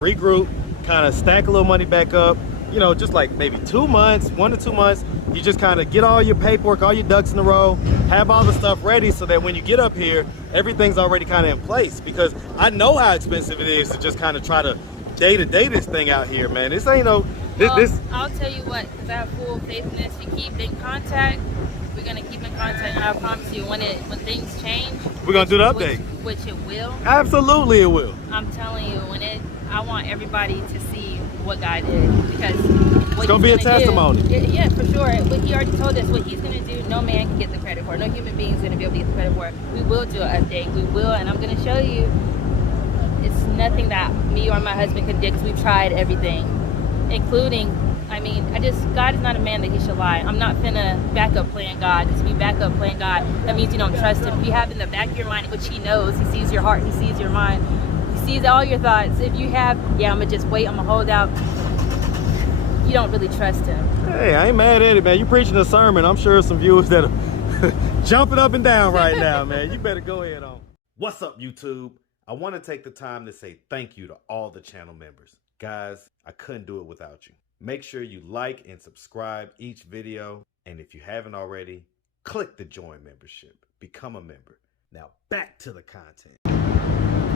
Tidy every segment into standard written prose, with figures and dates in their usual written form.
regroup, kind of stack a little money back up, you know, just like maybe 2 months, 1 to 2 months. You just kind of get all your paperwork, all your ducks in a row, have all the stuff ready so that when you get up here, everything's already kind of in place. Because I know how expensive it is to just kind of try to day-to-day this thing out here, man. This ain't no, this. I'll tell you what, because I have full faith in this. If you keep in contact, we're gonna keep in contact, and I promise you, when things change, we're gonna do the update. Which it will. Absolutely, it will. I'm telling you, I want everybody to see what God did, because it's gonna be a testimony. Yeah, for sure. What he already told us, what he's gonna do, no man can get the credit for. No human being is gonna be able to get the credit for it. We will do an update. We will, and I'm gonna show you. It's nothing that me or my husband could do, because we've tried everything, including. I mean, God is not a man that he should lie. I'm not finna back up playing God, because if you back up playing God, that means you don't trust him. If you have in the back of your mind, which he knows, he sees your heart, he sees your mind, he sees all your thoughts. If you have, yeah, I'm gonna just wait, I'm gonna hold out, you don't really trust him. Hey, I ain't mad at it, man. You preaching a sermon. I'm sure some viewers that are jumping up and down right now, man. You better go ahead on. What's up, YouTube? I want to take the time to say thank you to all the channel members. Guys, I couldn't do it without you. Make sure you like and subscribe each video. And if you haven't already, click the join membership. Become a member. Now back to the content.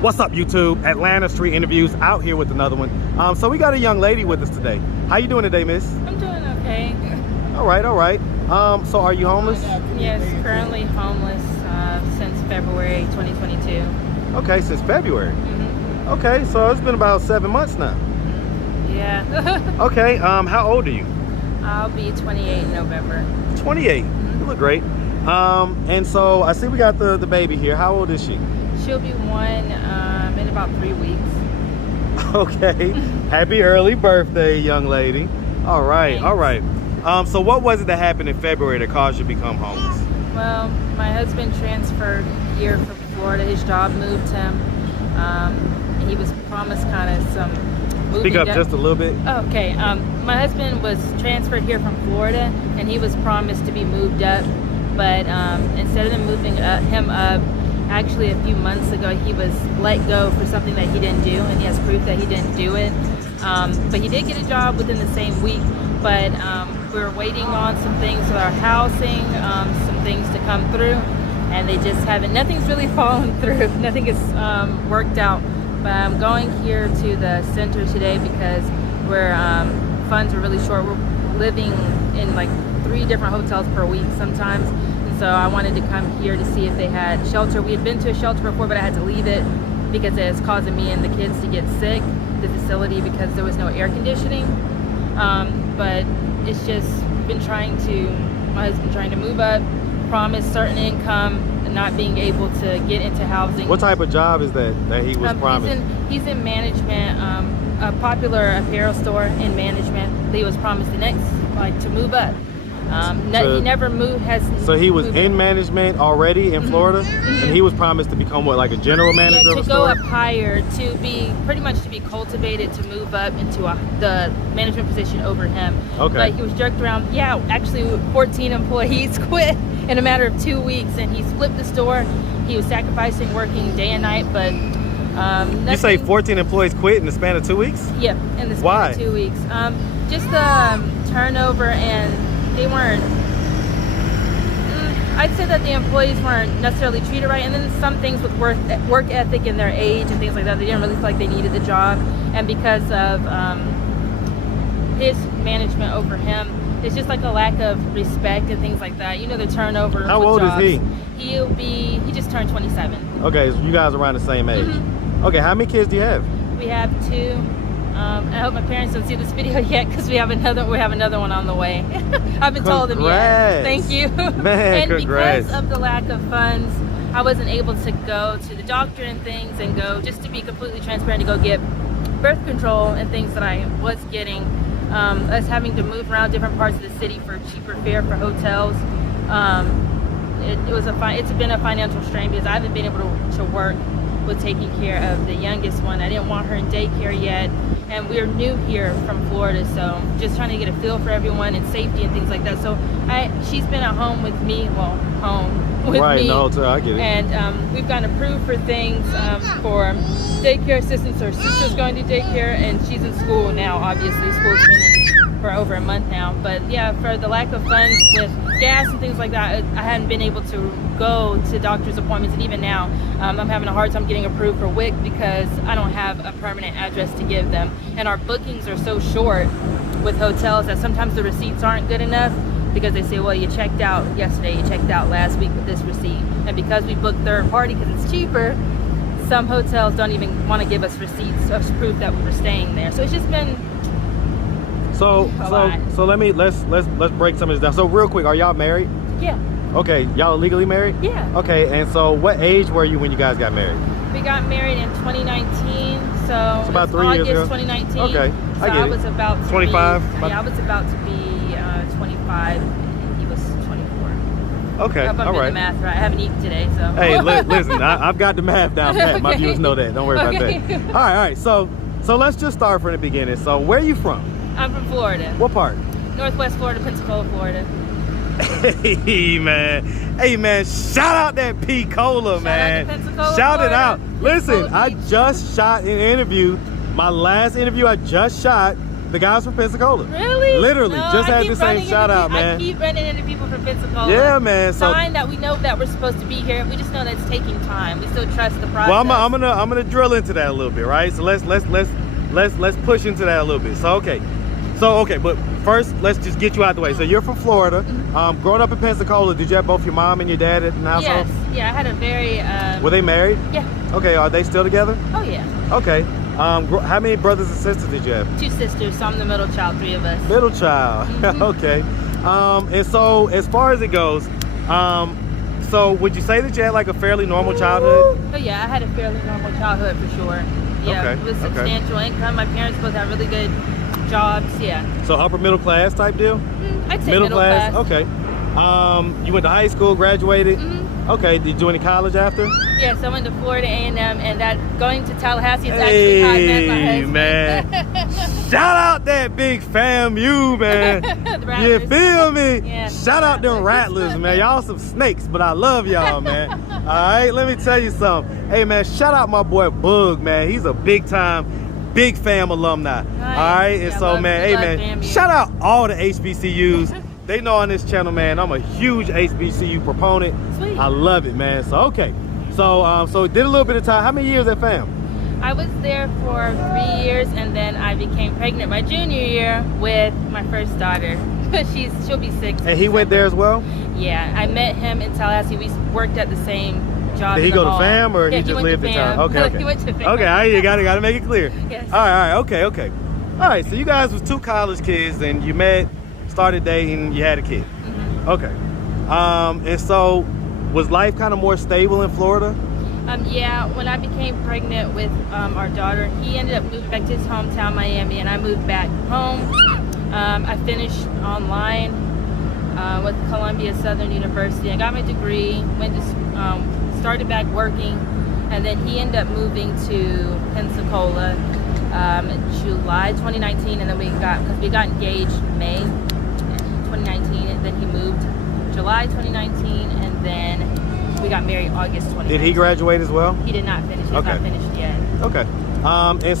What's up, YouTube? Atlanta Street Interviews out here with another one. So we got a young lady with us today. How you doing today, miss? I'm doing okay. All right, all right. So are you homeless? Yes, currently homeless since February 2022. Okay, since February. Mm-hmm. Okay, so it's been about 7 months now. Yeah. Okay, how old are you? I'll be 28 in November. 28. Mm-hmm. You look great. And so I see we got the baby here. How old is she? She'll be 1 in about 3 weeks. Okay. Happy early birthday, young lady. All right. Thanks. All right. So what was it that happened in February that caused you to become homeless? Well, my husband transferred here from Florida. His job moved him. He was promised kind of some moving. Speak up just a little bit. Okay. My husband was transferred here from Florida, and he was promised to be moved up. But instead of them moving him up, actually a few months ago, he was let go for something that he didn't do, and he has proof that he didn't do it. But he did get a job within the same week. But we're waiting on some things with our housing, some things to come through, and they just haven't. Nothing's really fallen through. Nothing is worked out. But I'm going here to the center today because funds are really short. We're living in like 3 different hotels per week sometimes. And so I wanted to come here to see if they had shelter. We had been to a shelter before, but I had to leave it because it was causing me and the kids to get sick, the facility, because there was no air conditioning. But it's just been my husband trying to move up, promise certain income, and not being able to get into housing. What type of job is that he was promised? He's in management, a popular apparel store in management. He was promised to move up. He never moved. So he was in management already in Florida, and he was promised to become what, like a general manager? Yeah, to go up higher, to be cultivated to move up into the management position over him. Okay. But he was jerked around. Yeah, actually 14 employees quit in a matter of 2 weeks, and he flipped the store. He was sacrificing working day and night, but you say 14 employees quit in the span of 2 weeks? Yep, in the span of 2 weeks. Just the turnover, and they weren't. I'd say that the employees weren't necessarily treated right, and then some things with work ethic and their age and things like that, they didn't really feel like they needed the job. And because of his management over him, it's just like a lack of respect and things like that. You know, the turnover. How old jobs. is he? He just turned 27. Okay, so you guys are around the same age. Mm-hmm. Okay, how many kids do you have? We have 2. I hope my parents don't see this video yet, because we have another one on the way. I haven't told them yet. Thank you. Man, and congrats. Because of the lack of funds, I wasn't able to go to the doctor and things, and go, just to be completely transparent, to go get birth control and things that I was getting. Us having to move around different parts of the city for cheaper fare for hotels. It's been a financial strain, because I haven't been able to work with taking care of the youngest one. I didn't want her in daycare yet, and we're new here from Florida, so just trying to get a feel for everyone and safety and things like that. So she's been at home with me, well, home with right, me. in the hotel, I get it. And we've gotten approved for things for daycare assistance. Her sister's going to daycare, and she's in school now. Obviously, school's been in for over a month now. But yeah, for the lack of funds with gas and things like that, I hadn't been able to go to doctor's appointments, and even now I'm having a hard time getting approved for WIC because I don't have a permanent address to give them, and our bookings are so short with hotels that sometimes the receipts aren't good enough, because they say, well, you checked out yesterday, you checked out last week with this receipt, and because we book third party because it's cheaper, some hotels don't even want to give us receipts of proof that we were staying there. So it's just been so let's break some of this down. So real quick, are y'all married? Yeah. Okay, y'all legally married? Yeah. Okay, and so what age were you when you guys got married? We got married in 2019, so it's about 3 years August ago. 2019. Okay, so I get it. was about to 25? Be, I was about to be 25, and he was 24. Okay, I hope I'm all doing right. the math right. I haven't eaten today, so. Hey, listen, I've got the math down pat. My Okay. viewers know that. Don't worry about Okay. that. All right. So let's just start from the beginning. So where are you from? I'm from Florida. What part? Northwest Florida, Pensacola, Florida. Hey man, shout out that P Cola, man. Shout out to Pensacola, Shout it Florida. out. Listen, Pensacola I Beach. just shot an interview. My last interview I just shot, the guys from Pensacola. Really? Literally, No, just I had keep the same running shout into out, man. I keep running into people from Pensacola. Yeah, man. So Sign that we know that we're supposed to be here. We just know that it's taking time. We still trust the process. well, I'm gonna drill into that a little bit, right? So let's push into that a little bit. So okay, but first let's just get you out the way. So you're from Florida. Growing up in Pensacola, did you have both your mom and your dad in the household? Yes. Yeah, I had a very. Were they married? Yeah. Okay, are they still together? Oh yeah. Okay. How many brothers and sisters did you have? 2 sisters, so I'm the middle child, 3 of us. Middle child. Okay. And so as far as it goes, so would you say that you had like a fairly normal childhood? Oh yeah, I had a fairly normal childhood for sure. Yeah, Okay, with okay. substantial income. My parents both had really good jobs. Yeah. So upper middle class type deal? I'd say middle class. Okay. You went to high school, graduated. Mhm. Okay. Did you do any college after? Yes, I went to Florida A&M, and that going to Tallahassee is actually how I met my Hey husband. man. Shout out that big FAMU, man. The You Rattlers. feel me? Yeah, Shout out them Rattlers, man. Y'all some snakes, but I love y'all, man. All right, let me tell you something. Hey, man, shout out my boy Bug, man. He's a big time, big fam alumni. Nice. All right, and Yeah, so, love- man, we hey, love man, FAMU. shout out all the HBCUs. They know on this channel, man, I'm a huge HBCU proponent. Sweet. I love it, man. So, okay. So did a little bit of time. How many years at FAM? I was there for 3 years, and then I became pregnant my junior year with my first daughter. She'll be 6. And he went there as well? Yeah, I met him in Tallahassee. We worked at the same job. Did he in the go to mall. FAM or Yeah, he just went lived to in FAM. town? Okay. He went to FAM. Okay, you gotta make it clear. Yes. All right, okay. All right, so you guys was 2 college kids and you met, started dating, you had a kid. Mhm. Okay. And so was life kind of more stable in Florida? Yeah, when I became pregnant with our daughter, he ended up moving back to his hometown, Miami, and I moved back home. I finished online with Columbia Southern University. I got my degree, went to started back working, and then he ended up moving to Pensacola in July 2019, and then because we got engaged May 2019, and then he moved July 2019, and then we got married August 2019. Did he graduate as well? He did not finish. He's Okay. not finished yet. Okay. And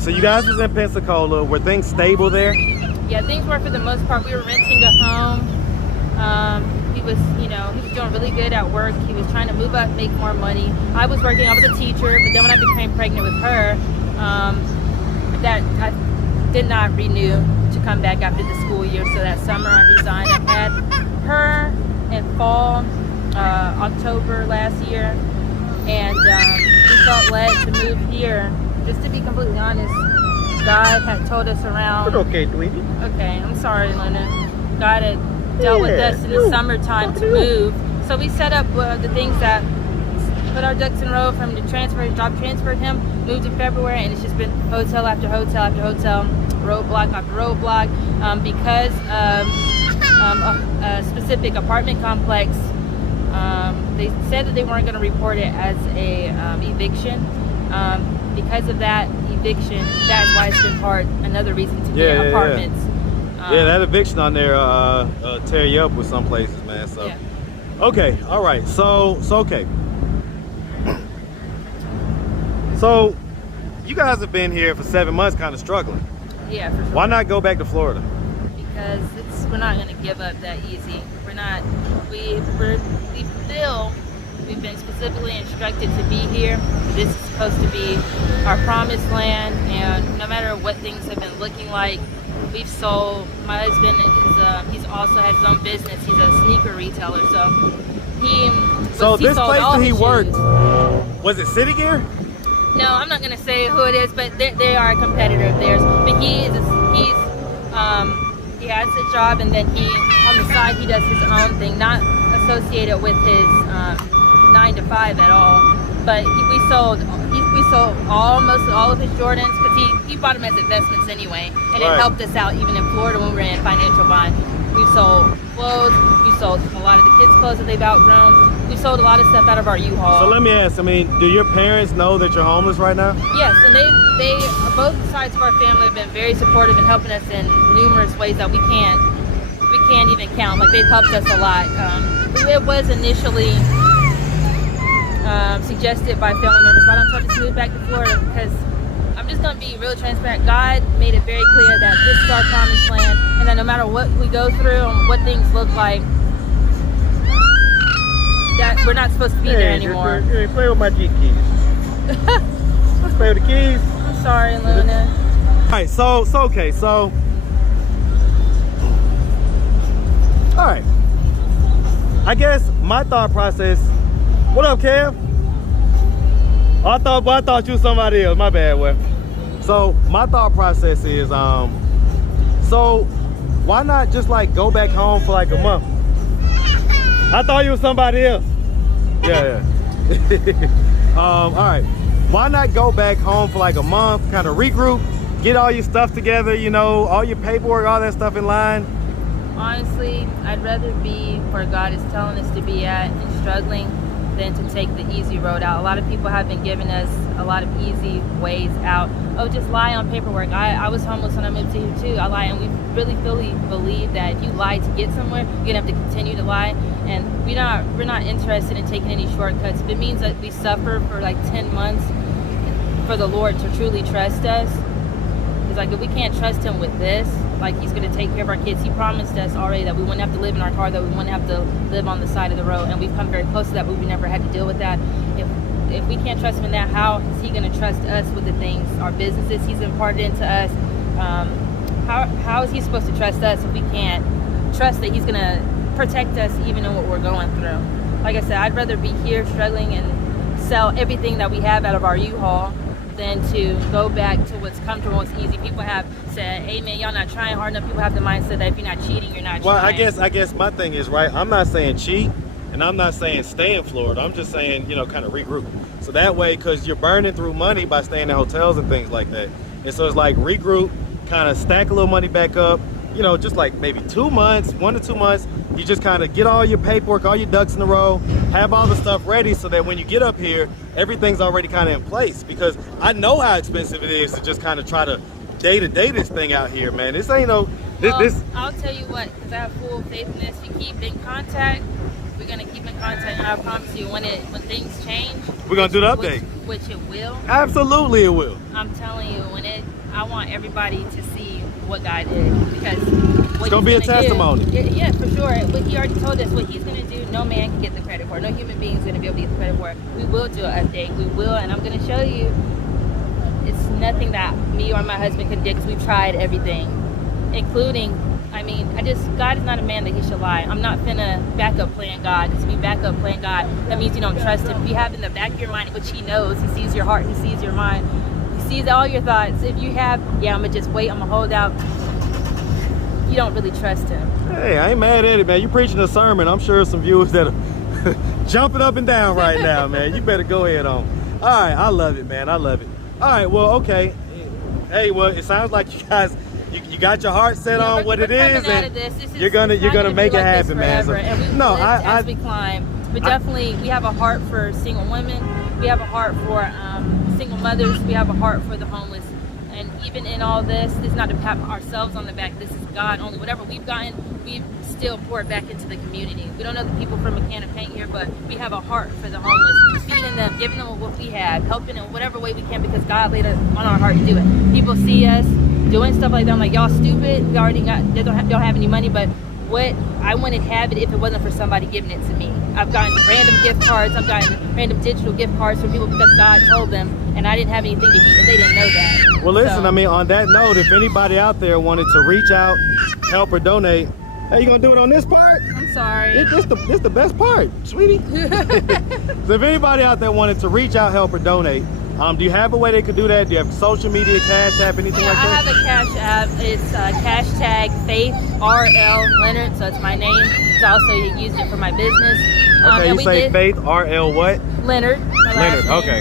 so you guys was in Pensacola. Were things stable there? Yeah, things were for the most part. We were renting a home. He was doing really good at work. He was trying to move up, make more money. I was working. I was a teacher, but then when I became pregnant with her, that I did not renew to come back after the school year. So that summer I resigned. I had her in fall, October last year, and we felt led to move here. Just to be completely honest, God had told us around. Okay, Dweeby. Okay, I'm sorry, Luna. God had dealt with Yeah, us in the summertime to move. So we set up the things that put our ducks in a row from the job transferred him, moved in February, and it's just been hotel after hotel after hotel, roadblock after roadblock, because of a specific apartment complex They said that they weren't going to report it as a eviction. Because of that eviction, that's why it's been hard. Another reason to get apartments. Yeah, that eviction on there tear you up with some places, man. So, yeah. Okay, all right. So okay. So, you guys have been here for 7 months, kind of struggling. Yeah, for sure. Why not go back to Florida? Because we're not going to give up that easy. We're not. We feel we've been specifically instructed to be here. This is supposed to be our promised land, and no matter what things have been looking like, we've sold. My husband he's also has his own business. He's a sneaker retailer, so he this sold place all that he his worked, shoes. was it City Gear? No, I'm not gonna say who it is, but they are a competitor of theirs. But he has a job, and then on the side he does his own thing, not associated with his 9 to 5 at all. But we sold almost all of his Jordans because he bought them as investments anyway, and it helped us out even in Florida when we were in financial bind. We've sold clothes. We sold a lot of the kids' clothes that they've outgrown. We sold a lot of stuff out of our U-Haul. So let me ask, do your parents know that you're homeless right now? Yes, and they both sides of our family have been very supportive and helping us in numerous ways that we can't even count. Like, they've helped us a lot. It was initially suggested by family members, why don't you just move back to Florida? Because I'm just going to be real transparent. God made it very clear that this is our promised land, and that no matter what we go through and what things look like, that we're not supposed to be there anymore. You play with my G keys. Let's play with the keys. I'm sorry, Luna. Alright, so okay, so alright. I guess my thought process. What up, Kev? Oh, I thought you was somebody else. My bad, well. So my thought process is so why not just like go back home for like a month? I thought you was somebody else. Yeah. All right. Why not go back home for like a month, kind of regroup, get all your stuff together, all your paperwork, all that stuff in line? Honestly, I'd rather be where God is telling us to be at and struggling than to take the easy road out. A lot of people have been giving us a lot of easy ways out. Oh, just lie on paperwork. I was homeless when I moved to here too. I lie, and we really believe that if you lie to get somewhere, you're gonna have to continue to lie. And we're not interested in taking any shortcuts. If it means that we suffer for like 10 months for the Lord to truly trust us, it's like, if we can't trust him with this, like, he's going to take care of our kids. He promised us already that we wouldn't have to live in our car, that we wouldn't have to live on the side of the road, and we've come very close to that, but we never had to deal with that. If we can't trust him in that, how is he going to trust us with the things, our businesses he's imparted into us? How is he supposed to trust us if we can't trust that he's going to protect us even in what we're going through? Like I said, I'd rather be here struggling and sell everything that we have out of our U-Haul than to go back to what's comfortable, what's easy. People have said, hey man, y'all not trying hard enough. People have the mindset that if you're not cheating, you're not well, trying. I guess my thing is, right, I'm not saying cheat, and I'm not saying stay in Florida. I'm just saying, kind of regroup. So that way, because you're burning through money by staying in hotels and things like that. And so it's like regroup, kind of stack a little money back up, just like maybe 2 months, 1 to 2 months. You just kind of get all your paperwork, all your ducks in a row, have all the stuff ready so that when you get up here, everything's already kind of in place. Because I know how expensive it is to just kind of try to day-to-day this thing out here, man. This ain't no... This. I'll tell you what, because I have full faith in this. You keep in contact, we're going to keep in contact, and I promise you, when things change... We're going to do the update. Which it will. Absolutely it will. I'm telling you, I want everybody to see what God did, because... It's going to be a testimony. Yeah, for sure. But he already told us what he's going to do. No man can get the credit for it. No human being is going to be able to get the credit for it. We will do an update. We will, and I'm going to show you. It's nothing that me or my husband can do, because we've tried everything, including, God is not a man that he should lie. I'm not finna back up playing God. Because if you back up playing God, that means you don't trust him. If you have in the back of your mind, which he knows, he sees your heart, he sees your mind, he sees all your thoughts. If you have, I'm going to just wait, I'm going to hold out, you don't really trust him. Hey, I ain't mad at it, man. You preaching a sermon. I'm sure some viewers that are jumping up and down right now, man. You better go ahead on. All right, I love it, man. I love it. All right, well, okay. Hey, well, it sounds like you guys, you got your heart set on what it is, and you're gonna make it happen, man. So, and we as we climb. But definitely, we have a heart for single women. We have a heart for single mothers. We have a heart for the homeless. And even in all this, it's not to pat ourselves on the back. This is God only. Whatever we've gotten, we've still poured back into the community. We don't know the people from a can of paint here, but we have a heart for the homeless, feeding them, giving them what we have, helping in whatever way we can, because God laid it on our heart to do it. People see us doing stuff like that. I'm like, y'all stupid. We already don't have any money, but what I wouldn't have it if it wasn't for somebody giving it to me. I've gotten random gift cards. I've gotten random digital gift cards from people because God told them, and I didn't have anything to eat, and they didn't know that. Well, listen, So, I mean, on that note, if anybody out there wanted to reach out, help or donate, hey, you gonna do it on this part? I'm sorry. This the best part, sweetie. So if anybody out there wanted to reach out, help or donate, do you have a way they could do that? Do you have social media, Cash App, anything like I that? have a Cash App. It's hashtag faithRLLeonard, so it's my name. So I also use it for my business. Okay, you say faithRL what? Leonard. My last Leonard, name. okay.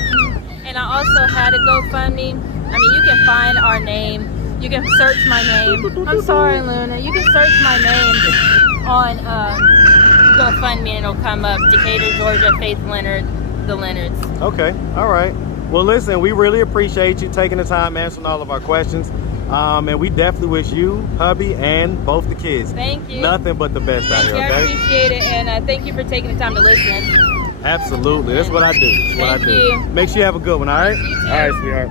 And I also had a GoFundMe. I mean, you can find our name. You can search my name. I'm sorry, Luna. You can search my name on GoFundMe, and it'll come up. Decatur, Georgia, Faith Leonard, the Leonards. Okay, all right. Well, listen, we really appreciate you taking the time answering all of our questions. And we definitely wish you, hubby, and both the kids Thank you. nothing but the best out here, I okay? appreciate it, and thank you for taking the time to listen. Absolutely. That's what I do. That's what I Thank do. you. Make sure you have a good one, all right? You too. All right, sweetheart.